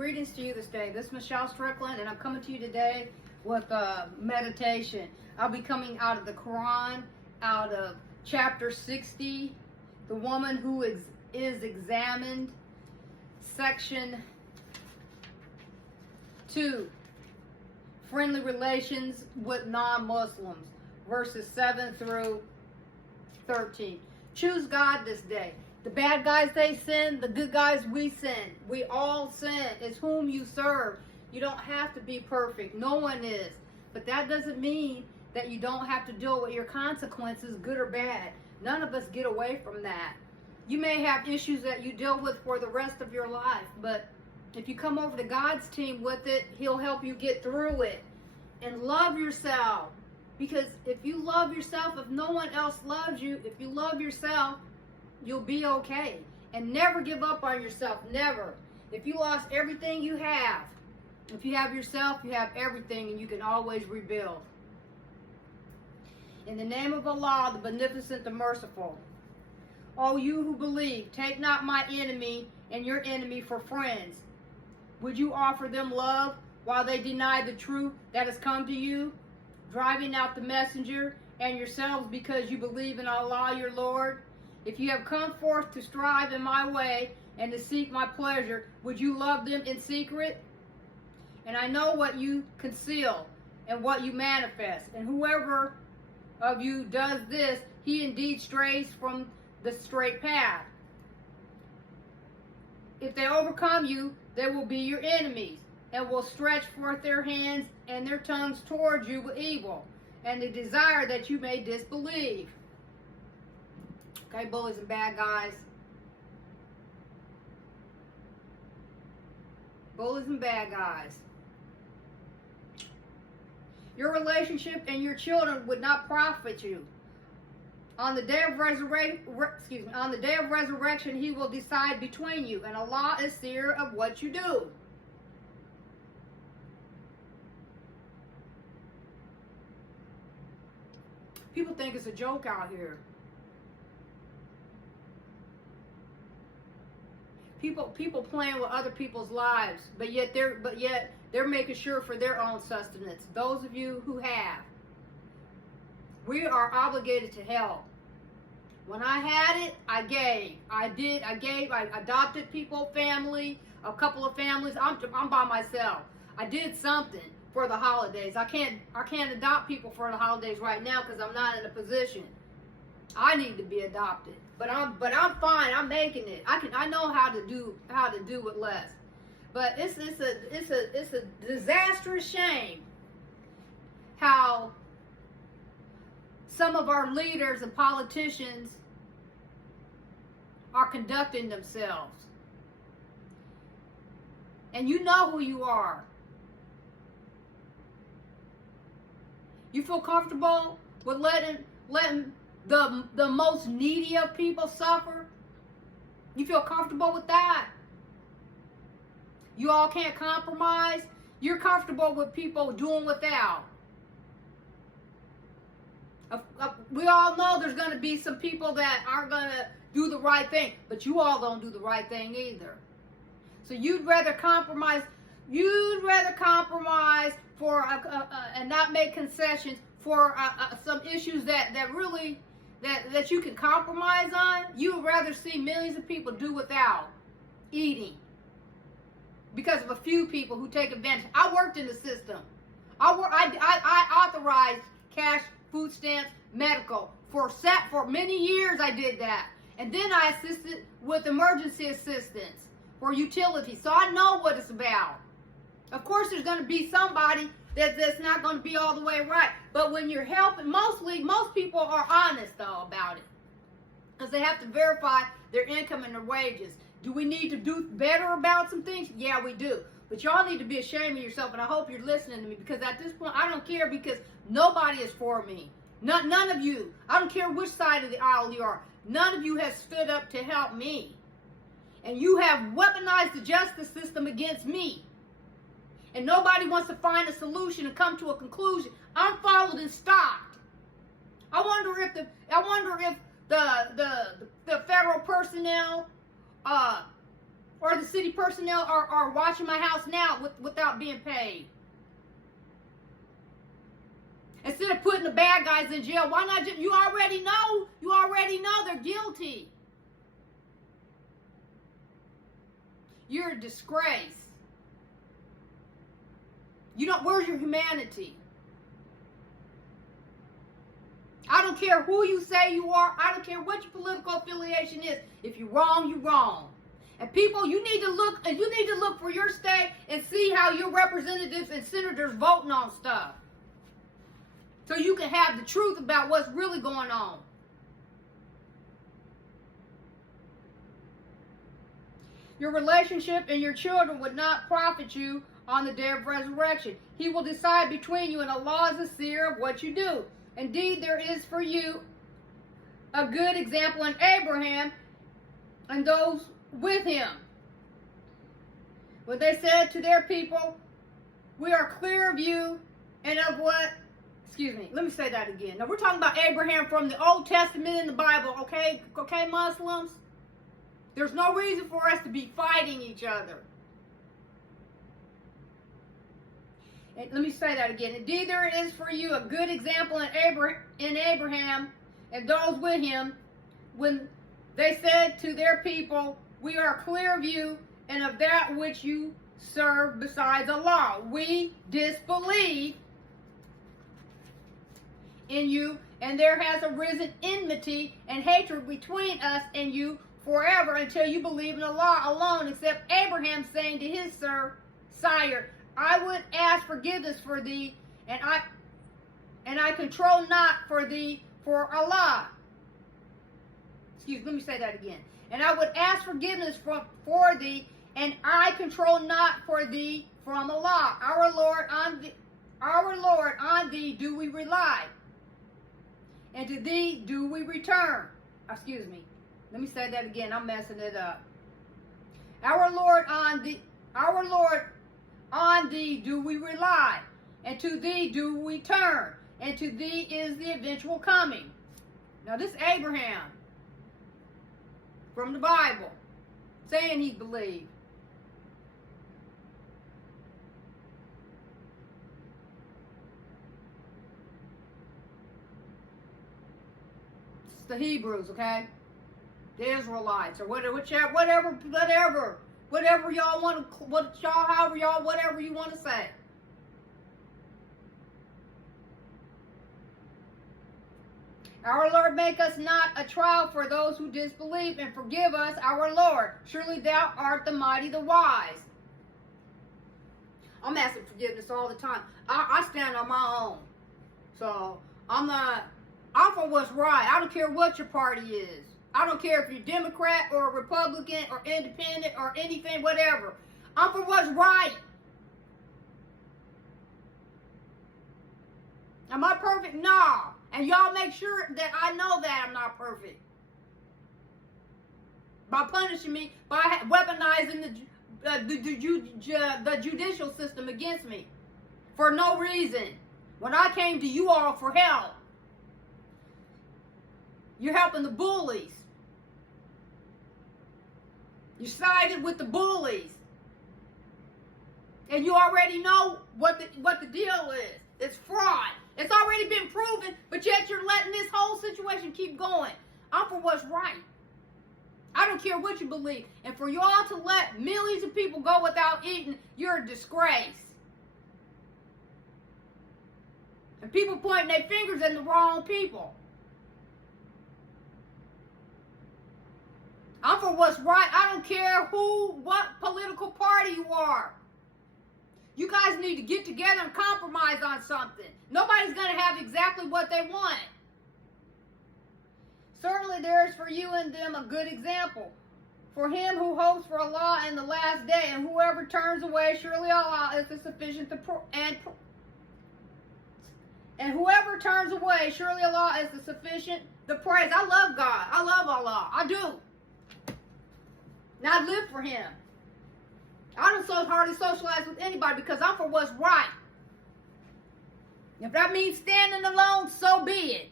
Greetings to you this day. This is Michelle Strickland, and I'm coming to you today with meditation. I'll be coming out of the Quran, out of chapter 60, the woman who is examined, section 2, friendly relations with non-Muslims, verses 7 through 13. Choose God this day. The bad guys, they sin. The good guys, we sin. We all sin. It's whom you serve. You don't have to be perfect. No one is. But that doesn't mean that you don't have to deal with your consequences, good or bad. None of us get away from that. You may have issues that you deal with for the rest of your life, but if you come over to God's team with it, He'll help you get through it. And love yourself. Because if you love yourself, if no one else loves you, if you love yourself, you'll be okay. And never give up on yourself. Never. If you lost everything you have, if you have yourself, you have everything, and you can always rebuild. In the name of Allah, the Beneficent, the Merciful. O you who believe, take not my enemy and your enemy for friends. Would you offer them love while they deny the truth that has come to you, driving out the messenger and yourselves because you believe in Allah your Lord? If you have come forth to strive in my way and to seek my pleasure, would you love them in secret? And I know what you conceal and what you manifest. And whoever of you does this, he indeed strays from the straight path. If they overcome you, they will be your enemies and will stretch forth their hands and their tongues towards you with evil and the desire that you may disbelieve. Okay, bullies and bad guys. Bullies and bad guys. Your relationship and your children would not profit you. On the day of resurrection, He will decide between you, and Allah is seer of what you do. People think it's a joke out here. People playing with other people's lives, but yet they're making sure for their own sustenance. Those of you who have, we are obligated to help. When I had it, I gave. I gave. I adopted people, family, a couple of families. I'm by myself. I did something for the holidays. I can't adopt people for the holidays right now because I'm not in a position. I need to be adopted. But I'm fine. I'm making it. I know how to do with less. But it's a disastrous shame how some of our leaders and politicians are conducting themselves. And you know who you are. You feel comfortable with letting the most needy of people suffer? You feel comfortable with that? You all can't compromise? You're comfortable with people doing without. We all know there's going to be some people that aren't going to do the right thing, but you all don't do the right thing either. So you'd rather compromise. You'd rather compromise for and not make concessions for some issues that really that you can compromise on. You would rather see millions of people do without eating because of a few people who take advantage. I worked in the system. I authorized cash, food stamps, medical for many years. I did that, and then I assisted with emergency assistance for utilities. So I know what it's about. Of course, there's going to be somebody that's not going to be all the way right. But when you're helping, most people are honest, though, about it. Because they have to verify their income and their wages. Do we need to do better about some things? Yeah, we do. But y'all need to be ashamed of yourself, and I hope you're listening to me. Because at this point, I don't care, because nobody is for me. None of you. I don't care which side of the aisle you are. None of you has stood up to help me. And you have weaponized the justice system against me. And nobody wants to find a solution and come to a conclusion. I'm followed and stopped. I wonder if the federal personnel or the city personnel are watching my house now without being paid. Instead of putting the bad guys in jail, why not just, you already know they're guilty. You're a disgrace. Where's your humanity? I don't care who you say you are. I don't care what your political affiliation is. If you're wrong, you're wrong. And people, you need to look for your state and see how your representatives and senators voting on stuff. So you can have the truth about what's really going on. Your relationship and your children would not profit you on the day of resurrection. He will decide between you, and Allah is the seer of what you do. Indeed, there is for you a good example in Abraham and those with him. When they said to their people, we are clear of you and of what? Excuse me, let me say that again. Now, we're talking about Abraham from the Old Testament in the Bible, okay? Okay, Muslims? There's no reason for us to be fighting each other. And let me say that again. Indeed, there is for you a good example in Abraham and those with him when they said to their people, we are clear of you and of that which you serve besides Allah. We disbelieve in you, and there has arisen enmity and hatred between us and you forever until you believe in Allah alone, except Abraham saying to his sire, I would ask forgiveness for thee, and I control not for thee for Allah. Let me say that again. And I would ask forgiveness for thee, and I control not for thee from Allah. Our Lord, on thee do we rely, and to thee do we return. Excuse me. Let me say that again. I'm messing it up. Our Lord, on thee do we rely, and to thee do we turn, and to thee is the eventual coming. Now this Abraham from the Bible saying he believed. It's the Hebrews, okay? The Israelites, or whatever y'all want to, whatever you want to say. Our Lord, make us not a trial for those who disbelieve, and forgive us, our Lord. Surely thou art the mighty, the wise. I'm asking forgiveness all the time. I stand on my own. So, I'm for what's right. I don't care what your party is. I don't care if you're Democrat or Republican or Independent or anything, whatever. I'm for what's right. Am I perfect? No. And y'all make sure that I know that I'm not perfect. By punishing me, by weaponizing the judicial system against me. For no reason. When I came to you all for help, you're helping the bullies. You sided with the bullies. And you already know what the deal is. It's fraud. It's already been proven, but yet you're letting this whole situation keep going. I'm for what's right. I don't care what you believe. And for y'all to let millions of people go without eating, you're a disgrace. And people pointing their fingers at the wrong people. I'm for what's right. I don't care what political party you are. You guys need to get together and compromise on something. Nobody's going to have exactly what they want. Certainly there is for you and them a good example. For him who hopes for Allah in the last day, and whoever turns away, surely Allah is the sufficient and whoever turns away, surely Allah is the sufficient the praise. I love God. I love Allah. I do. Now I live for him. I don't hardly socialize with anybody because I'm for what's right. If that means standing alone, so be it.